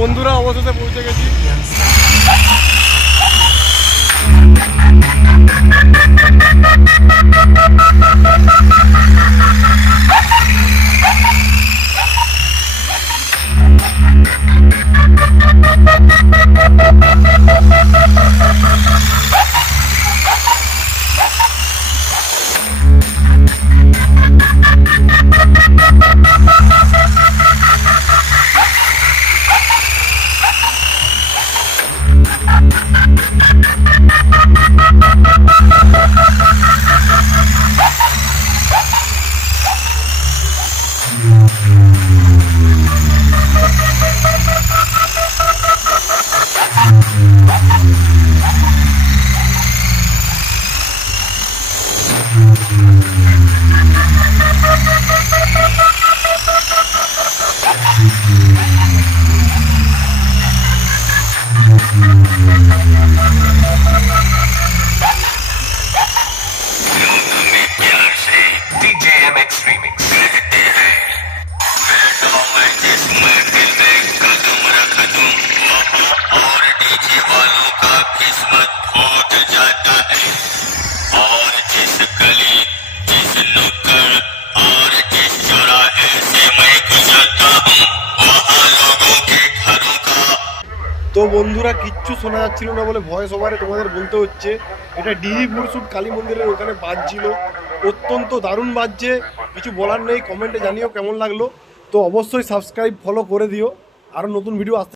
বন্ধুরা অবশেষে পৌঁছে গেছি। তো বন্ধুরা কিচ্ছু শোনা যাচ্ছিল না বলে ভয়েস ওভারে তোমাদের বলতে হচ্ছে। এটা ডিহি পুরসুট কালী মন্দিরের ওখানে বাজছিল, অত্যন্ত দারুণ বাজছে, কিছু বলার নেই। কমেন্টে জানিও কেমন লাগলো। তো অবশ্যই সাবস্ক্রাইব ফলো করে দিও, আরও নতুন ভিডিও আসতে